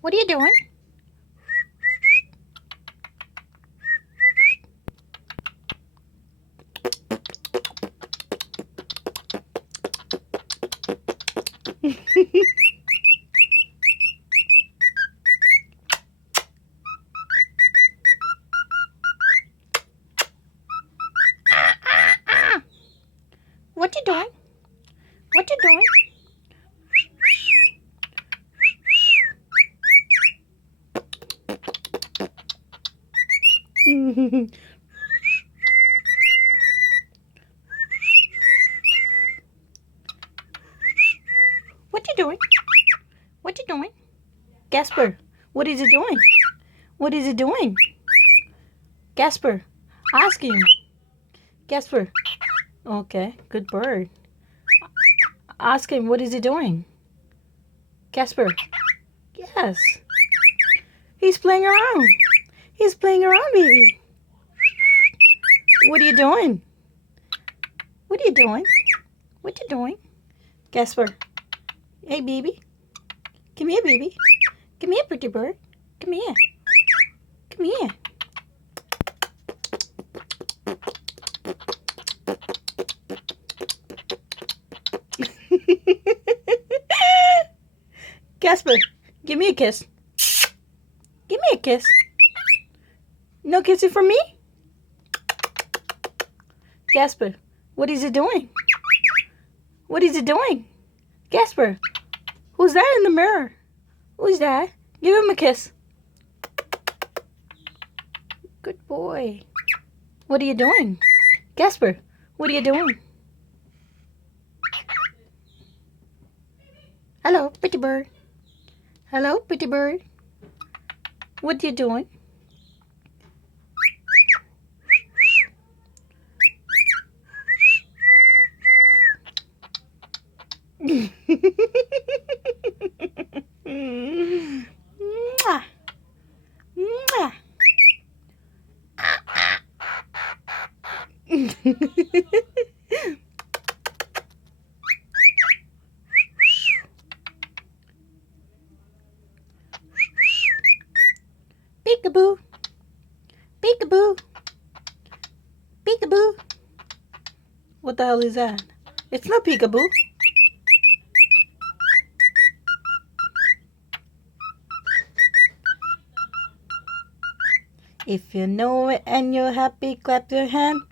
What are you doing? What you doing? What you doing? What you doing? What you doing? Gasper, what is it doing? What is it doing? Gasper, ask him. Gasper, okay, good bird. Ask him, what is he doing? Gasper, yes. He's playing around. He's playing around, baby. What are you doing? What are you doing? What you doing? Gasper, hey, baby. Come here, baby. Come here, pretty bird. Come here. Come here. Gasper, give me a kiss. Give me a kiss. No kissing from me? Gasper, what is he doing? What is he doing? Gasper, who's that in the mirror? Who's that? Give him a kiss. Good boy. What are you doing? Gasper, what are you doing? Hello, pretty bird. Hello, pretty bird. What are you doing? Mwah. Mwah. Peekaboo. Peekaboo. Peekaboo. What the hell is that? It's not peekaboo. If you know it and you're happy, clap your hand.